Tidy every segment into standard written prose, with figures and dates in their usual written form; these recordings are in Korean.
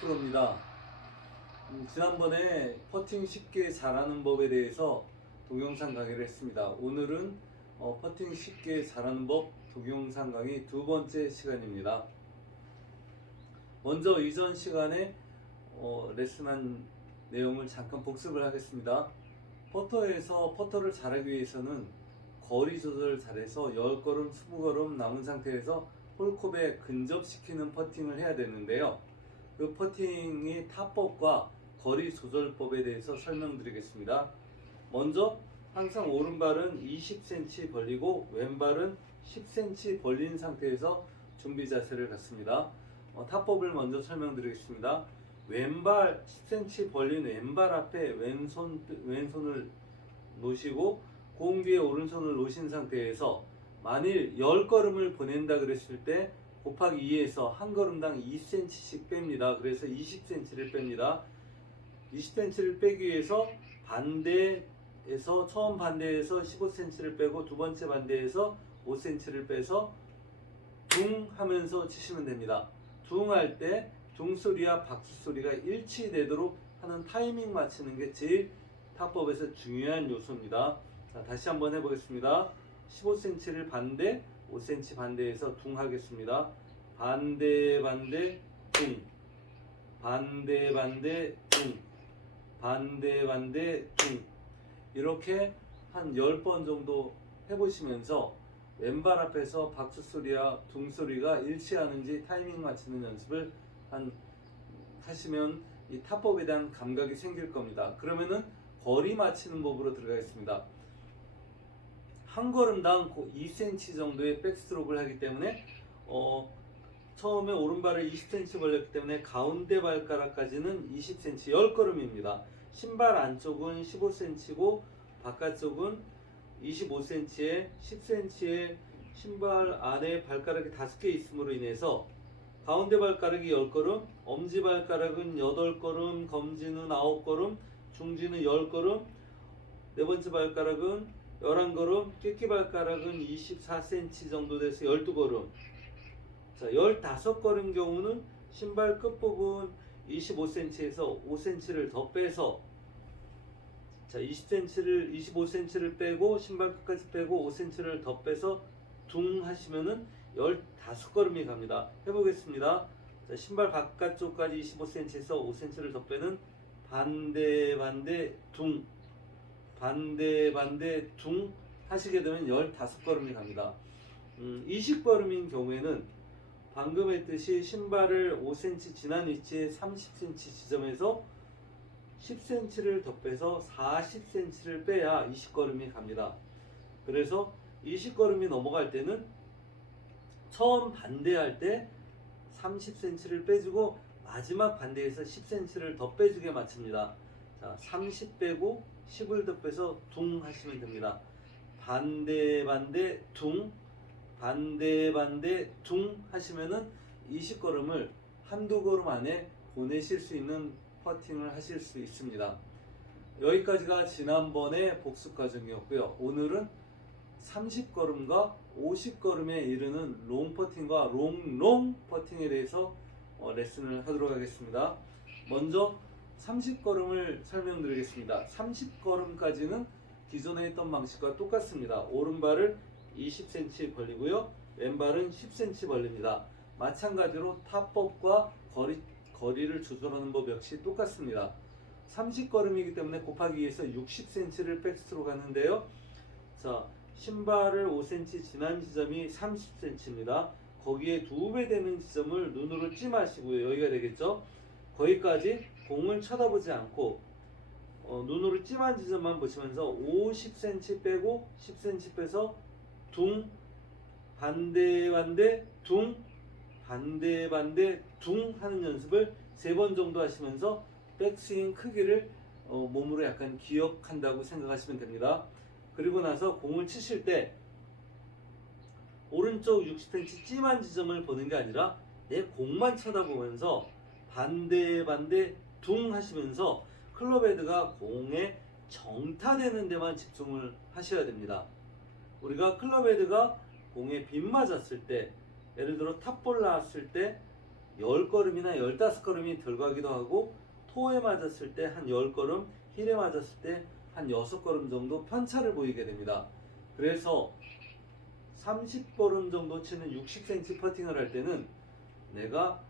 프로입니다. 지난번에 퍼팅 쉽게 잘하는 법에 대해서 동영상 강의를 했습니다. 오늘은 퍼팅 쉽게 잘하는 법 동영상 강의 두 번째 시간입니다. 먼저 이전 시간에 레슨한 내용을 잠깐 복습을 하겠습니다. 퍼터에서 퍼터를 잘하기 위해서는 거리 조절을 잘해서 10걸음, 20걸음 남은 상태에서 홀컵에 근접시키는 퍼팅을 해야 되는데요. 그 퍼팅의 타법과 거리 조절법에 대해서 설명드리겠습니다. 먼저 항상 오른발은 20cm 벌리고 왼발은 10cm 벌린 상태에서 준비 자세를 갖습니다. 타법을 먼저 설명드리겠습니다. 왼발 10cm 벌린 왼발 앞에 왼손을 놓으시고 공 뒤에 오른손을 놓으신 상태에서 만일 10걸음을 보낸다 그랬을 때 곱하기 2에서 한 걸음당 2cm씩 뺍니다. 그래서 20cm를 뺍니다. 20cm를 빼기 위해서 반대에서 처음 반대에서 15cm를 빼고 두 번째 반대에서 5cm를 빼서 둥 하면서 치시면 됩니다. 둥 할 때 둥 소리와 박수 소리가 일치되도록 하는 타이밍 맞추는 게 제일 타법에서 중요한 요소입니다. 자, 다시 한번 해보겠습니다. 15cm를 반대, 5cm 반대에서 둥 하겠습니다. 반대 반대 둥, 반대 반대 둥, 반대 반대 둥. 이렇게 한 10번 정도 해보시면서 왼발 앞에서 박수 소리와 둥 소리가 일치하는지 타이밍 맞추는 연습을 하시면 이 타법에 대한 감각이 생길 겁니다. 그러면은 거리 맞추는 법으로 들어가겠습니다. 한 걸음당 2cm 정도의 백스트로크를 하기 때문에 처음에 오른발을 20cm 벌렸기 때문에 가운데 발가락까지는 20cm 10걸음입니다. 신발 안쪽은 15cm고 바깥쪽은 25cm에 10cm에 신발 안에 발가락이 5개 있음으로 인해서 가운데 발가락이 10걸음, 엄지발가락은 8걸음, 검지는 9걸음, 중지는 10걸음, 네 번째 발가락은 11걸음, 끼끼발가락은 24cm 정도 돼서 12걸음. 자, 15걸음 경우는 신발 끝부분 25cm에서 5cm를 더 빼서 자, 25cm를 빼고 신발 끝까지 빼고 5cm를 더 빼서 둥 하시면은 15걸음이 갑니다. 해보겠습니다. 자, 신발 바깥쪽까지 25cm에서 5cm를 더 빼는 반대 반대 둥, 반대 반대 둥 하시게 되면 15걸음이 갑니다. 20걸음인 경우에는 방금 했듯이 신발을 5cm 지난 위치에 30cm 지점에서 10cm를 더 빼서 40cm를 빼야 20걸음이 갑니다. 그래서 20걸음이 넘어갈 때는 처음 반대할 때 30cm를 빼주고 마지막 반대에서 10cm를 더 빼주게 맞춥니다. 자, 30 빼고 10을 더 빼서 둥 하시면 됩니다. 반대 반대 둥, 반대 반대 둥 하시면은 20걸음을 한두 걸음 안에 보내실 수 있는 퍼팅을 하실 수 있습니다. 여기까지가 지난번의 복습 과정이었고요. 오늘은 30걸음과 50걸음에 이르는 롱 퍼팅과 롱 퍼팅에 대해서 레슨을 하도록 하겠습니다. 먼저 30걸음을 설명드리겠습니다. 30걸음까지는 기존에 했던 방식과 똑같습니다. 오른발을 20cm 벌리고요. 왼발은 10cm 벌립니다. 마찬가지로 타법과 거리를 조절하는 법 역시 똑같습니다. 30걸음이기 때문에 곱하기 2에서 60cm를 백스트로크 하는데요. 자, 신발을 5cm 지난 지점이 30cm입니다. 거기에 2배 되는 지점을 눈으로 찜하시고요. 여기가 되겠죠. 거기까지 공을 쳐다보지 않고 눈으로 찜한 지점만 보시면서 50cm 빼고 10cm 빼서 둥, 반대 반대 둥, 반대 반대 둥 하는 연습을 3번 정도 하시면서 백스윙 크기를 몸으로 약간 기억한다고 생각하시면 됩니다. 그리고 나서 공을 치실 때 오른쪽 60cm 찜한 지점을 보는 게 아니라 내 공만 쳐다보면서 반대 반대 둥 하시면서 클럽 헤드가 공에 정타되는 데만 집중을 하셔야 됩니다. 우리가 클럽 헤드가 공에 빗 맞았을 때, 예를 들어 탑볼 나왔을 때 10걸음이나 15걸음이 들어가기도 하고, 토에 맞았을 때 한 10걸음, 힐에 맞았을 때 한 6걸음 정도 편차를 보이게 됩니다. 그래서 30걸음 정도 치는 60cm 퍼팅을 할 때는 내가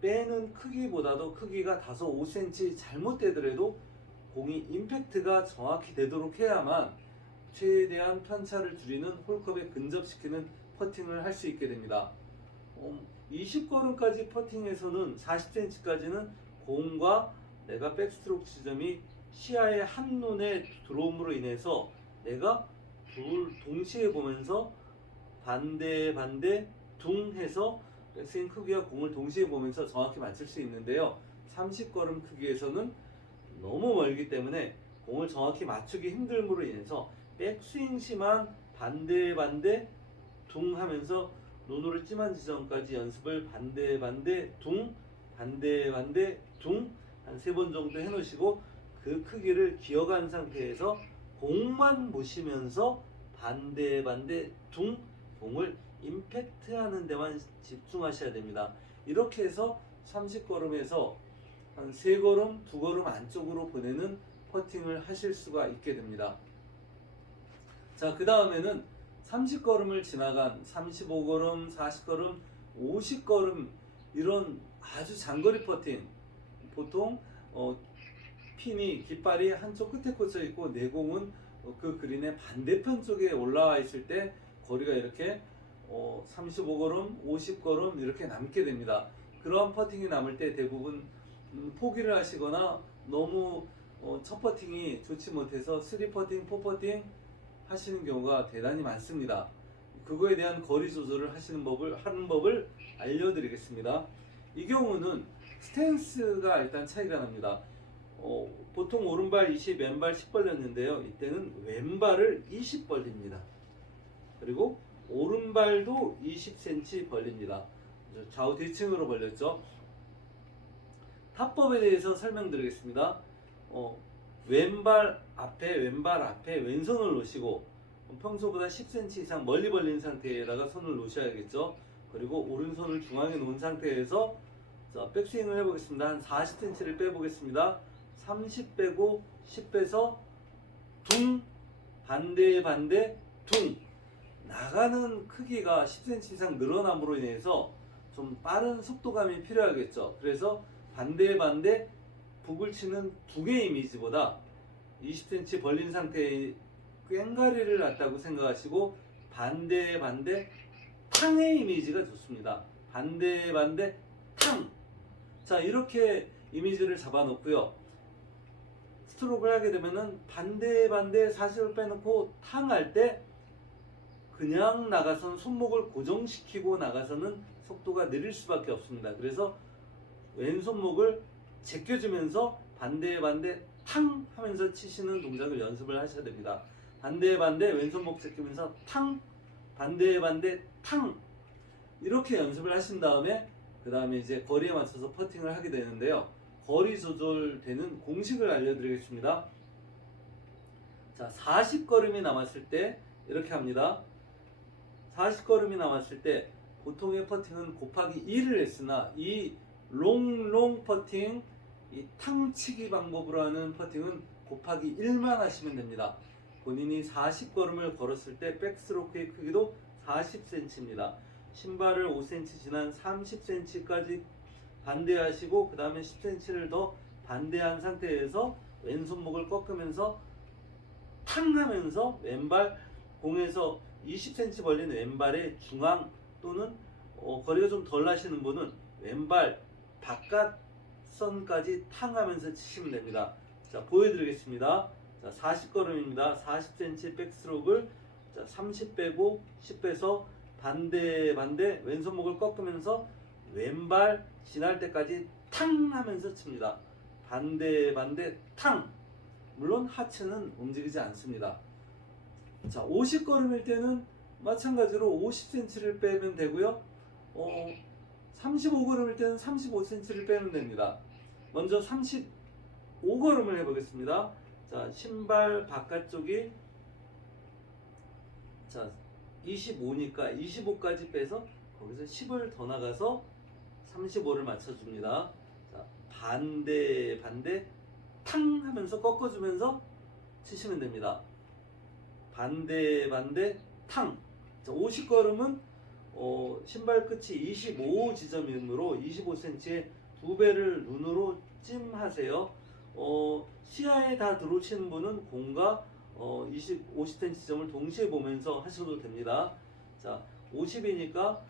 빼는 크기보다도 크기가 다소 5cm 잘못되더라도 공이 임팩트가 정확히 되도록 해야만 최대한 편차를 줄이는 홀컵에 근접시키는 퍼팅을 할 수 있게 됩니다. 20걸음까지 퍼팅에서는 40cm까지는 공과 내가 백스트로크 지점이 시야의 한눈에 들어옴으로 인해서 내가 둘 동시에 보면서 반대 둥 해서 백스윙 크기와 공을 동시에 보면서 정확히 맞출 수 있는데요. 30걸음 크기에서는 너무 멀기 때문에 공을 정확히 맞추기 힘듦으로 인해서 백스윙 시만 반대 둥 하면서 눈으로 찜한 지점까지 연습을 반대 둥 한 3번 정도 해놓으시고, 그 크기를 기억한 상태에서 공만 보시면서 반대 둥 공을 임팩트 하는 데만 집중하셔야 됩니다. 이렇게 해서 30걸음에서 한 3걸음, 2걸음 안쪽으로 보내는 퍼팅을 하실 수가 있게 됩니다. 자, 그 다음에는 30걸음을 지나간 35걸음, 40걸음, 50걸음 이런 아주 장거리 퍼팅, 보통 핀이 깃발이 한쪽 끝에 꽂혀 있고 내공은 그 그린의 반대편 쪽에 올라와 있을 때 거리가 이렇게 35걸음, 50걸음 이렇게 남게 됩니다. 그러한 퍼팅이 남을 때 대부분 포기를 하시거나 너무 첫 퍼팅이 좋지 못해서 3퍼팅, 4퍼팅 하시는 경우가 대단히 많습니다. 그거에 대한 거리 조절을 하는 법을 알려드리겠습니다. 이 경우는 스탠스가 일단 차이가 납니다. 보통 오른발 20, 왼발 10 벌렸는데요. 이때는 왼발을 20 벌립니다. 그리고 오른발도 20cm 벌립니다. 좌우 대칭으로 벌렸죠. 타법에 대해서 설명드리겠습니다. 왼발 앞에 왼손을 놓으시고 평소보다 10cm 이상 멀리 벌린 상태에다가 손을 놓으셔야겠죠. 그리고 오른손을 중앙에 놓은 상태에서 자, 백스윙을 해보겠습니다. 한 40cm를 빼보겠습니다. 30 빼고 10 빼서 둥 반대 둥 나가는 크기가 10cm 이상 늘어남으로 인해서 좀 빠른 속도감이 필요하겠죠. 그래서 반대 북을 치는 둥의 이미지보다 20cm 벌린 상태의 꽹가리를 놨다고 생각하시고 반대 탕의 이미지가 좋습니다. 반대 탕. 자, 이렇게 이미지를 잡아놓고요. 스트로크를 하게 되면은 반대 40을 빼놓고 탕 할 때 그냥 나가서는 손목을 고정시키고 나가서는 속도가 느릴 수밖에 없습니다. 그래서 왼손목을 제껴주면서 반대 탕 하면서 치시는 동작을 연습을 하셔야 됩니다. 반대 왼손목 제끼면서 탕 반대 탕 이렇게 연습을 하신 다음에 그 다음에 이제 거리에 맞춰서 퍼팅을 하게 되는데요. 거리 조절되는 공식을 알려드리겠습니다. 자, 40걸음이 남았을 때 이렇게 합니다. 40걸음이 남았을 때 보통의 퍼팅은 곱하기 2를 했으나 이 롱 퍼팅, 이 탕치기 방법으로 하는 퍼팅은 곱하기 1만 하시면 됩니다. 본인이 40걸음을 걸었을 때 백스트로크의 크기도 40cm입니다. 신발을 5cm 지난 30cm까지 반대하시고 그 다음에 10cm를 더 반대한 상태에서 왼손목을 꺾으면서 탕 하면서 왼발 공에서 20cm 벌린 왼발의 중앙 또는 거리가 좀 덜 나시는 분은 왼발 바깥선까지 탕 하면서 치시면 됩니다. 자, 보여드리겠습니다. 자, 40걸음입니다. 40cm 백스트로크를 30 빼고 10 빼서 반대 왼손목을 꺾으면서 왼발 지날 때까지 탕 하면서 칩니다. 반대 탕. 물론 하체는 움직이지 않습니다. 자, 50걸음일 때는 마찬가지로 50cm를 빼면 되고요. 35걸음일 때는 35cm를 빼면 됩니다. 먼저 35걸음을 해보겠습니다. 자, 신발 바깥쪽이 자 25니까 25까지 빼서 거기서 10을 더 나가서 35를 맞춰줍니다. 자, 반대 반대 탕 하면서 꺾어주면서 치시면 됩니다. 반대 반대 탕. 자, 50걸음은 신발 끝이 25 지점이므로 25cm에 두 배를 눈으로 찜하세요. 시야에 다 들어오시는 분은 공과 50cm 지점을 동시에 보면서 하셔도 됩니다. 자, 50이니까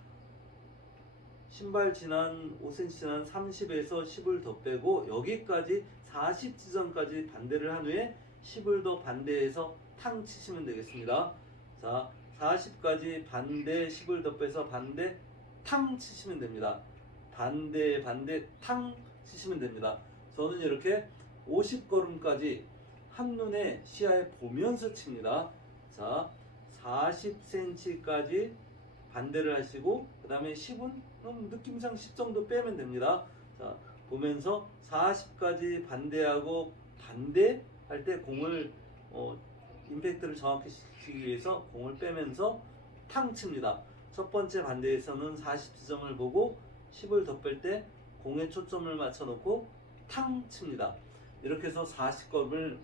신발 지난 5cm 지난 30에서 10을 더 빼고 여기까지 40 지점까지 반대를 한 후에 10을 더 반대해서 탕 치시면 되겠습니다. 자, 40까지 반대 10을 더 빼서 반대 탕 치시면 됩니다. 반대 반대 탕 치시면 됩니다. 저는 이렇게 50걸음까지 한눈에 시야에 보면서 칩니다. 자, 40cm까지 반대를 하시고 그 다음에 10은 느낌상 10 정도 빼면 됩니다. 자, 보면서 40까지 반대하고 반대할 때 공을 임팩트를 정확히 시키기 위해서 공을 빼면서 탕 칩니다. 첫 번째 반대에서는 40지점을 보고 10을 더 뺄 때 공에 초점을 맞춰 놓고 탕 칩니다. 이렇게 해서 40걸음을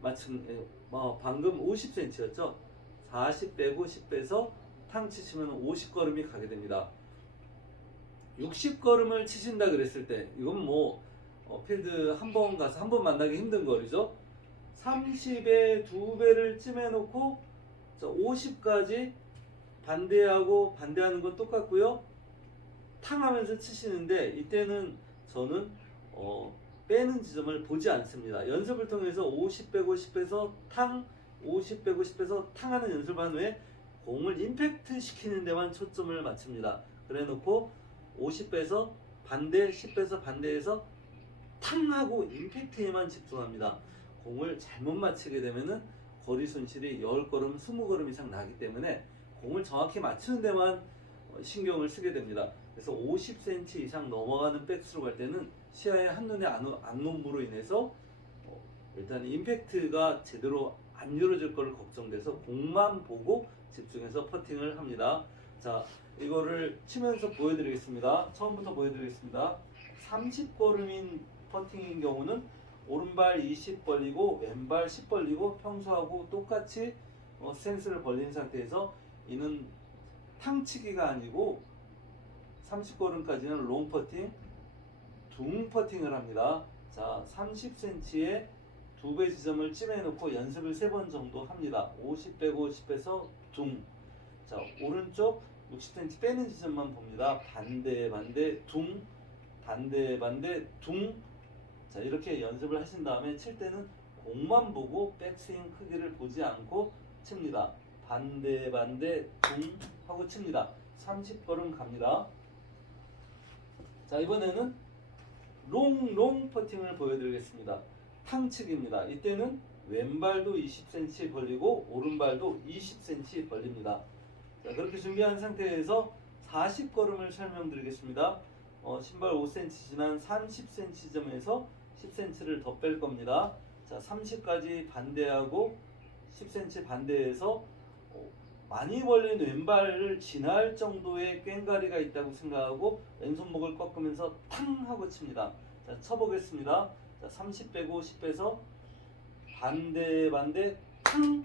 맞춘 방금 50cm였죠. 40 빼고 10 빼서 탕 치시면 50걸음이 가게 됩니다. 60걸음을 치신다 그랬을 때 이건 필드 한 번 가서 한 번 만나기 힘든 거리죠. 30에 두 배를 찜해 놓고 50까지 반대하고 반대하는 건 똑같고요. 탕 하면서 치시는데 이때는 저는 빼는 지점을 보지 않습니다. 연습을 통해서 50 빼고 10 빼서 탕, 50 빼고 10 빼서 탕 하는 연습을 한 후에 공을 임팩트 시키는 데만 초점을 맞춥니다. 그래 놓고 50 빼서 반대, 10 빼서 반대해서 탕 하고 임팩트에만 집중합니다. 공을 잘못 맞히게 되면은 거리 손실이 10걸음, 20걸음 이상 나기 때문에 공을 정확히 맞추는 데만 신경을 쓰게 됩니다. 그래서 50cm 이상 넘어가는 백스로 갈 때는 시야에 한눈에 안 놓음으로 인해서 일단 임팩트가 제대로 안 이루어질 거를 걱정돼서 공만 보고 집중해서 퍼팅을 합니다. 자, 이거를 치면서 보여드리겠습니다. 처음부터 보여드리겠습니다. 30걸음인 퍼팅인 경우는 오른발 20 벌리고 왼발 10 벌리고 평소하고 똑같이 스탠스를 벌린 상태에서 이는 탕치기가 아니고 30걸음까지는 롱 퍼팅, 둥 퍼팅을 합니다. 자, 30cm에 두 배 지점을 찜해 놓고 연습을 3번 정도 합니다. 50 빼고 10 빼서 둥. 자, 오른쪽 60cm 빼는 지점만 봅니다. 반대 반대 둥, 반대 반대 둥. 자, 이렇게 연습을 하신 다음에 칠 때는 공만 보고 백스윙 크기를 보지 않고 칩니다. 반대 반대 둥 하고 칩니다. 30걸음 갑니다. 자, 이번에는 롱 퍼팅을 보여드리겠습니다. 탕치기입니다. 이때는 왼발도 20cm 벌리고 오른발도 20cm 벌립니다. 자, 그렇게 준비한 상태에서 40걸음을 설명드리겠습니다. 신발 5cm 지난 30cm 지점에서 10cm를 더 뺄 겁니다. 자, 30까지 반대하고 10cm 반대해서 많이 벌린 왼발을 지날 정도의 꽹가리가 있다고 생각하고 왼손목을 꺾으면서 탕 하고 칩니다. 자, 쳐보겠습니다. 자, 30 빼고 10 빼서 반대 반대 탕,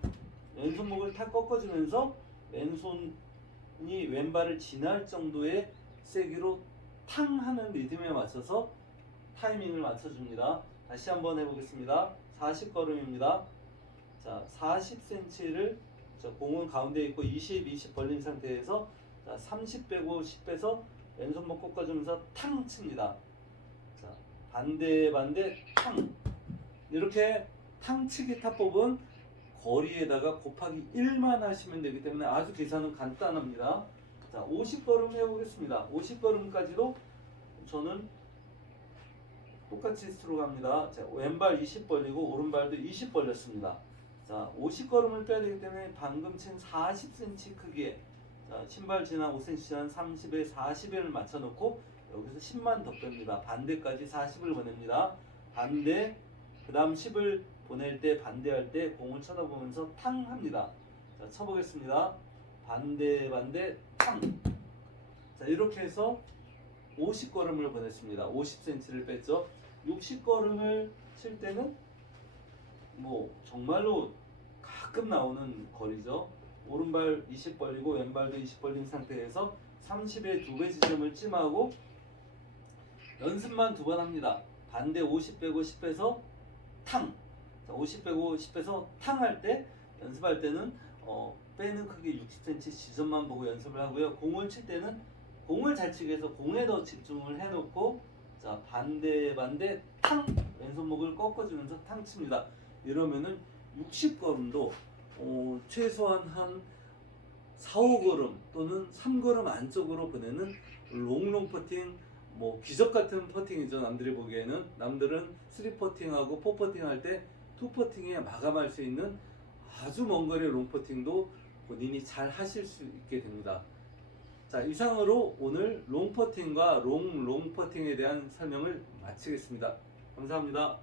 왼손목을 탁 꺾어주면서 왼손이 왼발을 지날 정도의 세기로 탕 하는 리듬에 맞춰서 타이밍을 맞춰줍니다. 다시 한번 해보겠습니다. 40걸음입니다. 자, 40cm를 공은 가운데 있고 20 벌린 상태에서 자, 30 빼고 10 빼서 왼손목 꺾어주면서 탕 칩니다. 자, 반대 반대 탕. 이렇게 탕치기 타법은 거리에다가 곱하기 1만 하시면 되기 때문에 아주 계산은 간단합니다. 자, 50걸음 해보겠습니다. 50걸음까지도 저는 똑같이 스트로크 합니다. 자, 왼발 20 벌리고 오른발도 20 벌렸습니다. 자, 50걸음을 빼야 되기 때문에 방금 친 40cm 크기에 신발 지난 5cm 지난 30에 40을 맞춰놓고 여기서 10만 더 뺍니다. 반대까지 40을 보냅니다. 반대, 그 다음 10을 보낼 때 반대할 때 공을 쳐다보면서 탕 합니다. 자, 쳐보겠습니다. 반대 반대 탕. 자, 이렇게 해서 50걸음을 보냈습니다. 50cm를 뺐죠. 60걸음을 칠 때는 뭐 정말로 가끔 나오는 거리죠. 오른발 20 벌리고 왼발도 20 벌린 상태에서 30의 2배 지점을 찜하고 연습만 2번 합니다. 반대 50 빼고 10 빼서 탕. 자, 50 빼고 10 빼서 탕 할 때 연습할 때는 빼는 크기 60cm 지점만 보고 연습을 하고요. 공을 칠 때는 공을 잘 치기 위해서 공에 더 집중을 해놓고 자 반대 탕 왼손목을 꺾어주면서 탕 칩니다. 이러면은 60걸음도 최소한 한 4, 5걸음 또는 3걸음 안쪽으로 보내는 롱 퍼팅 뭐 기적 같은 퍼팅이죠. 남들이 보기에는 남들은 3 퍼팅하고 4 퍼팅 할 때 2 퍼팅에 마감할 수 있는 아주 먼 거리 롱 퍼팅도 본인이 잘 하실 수 있게 됩니다. 자, 이상으로 오늘 롱 퍼팅과 롱 퍼팅에 대한 설명을 마치겠습니다. 감사합니다.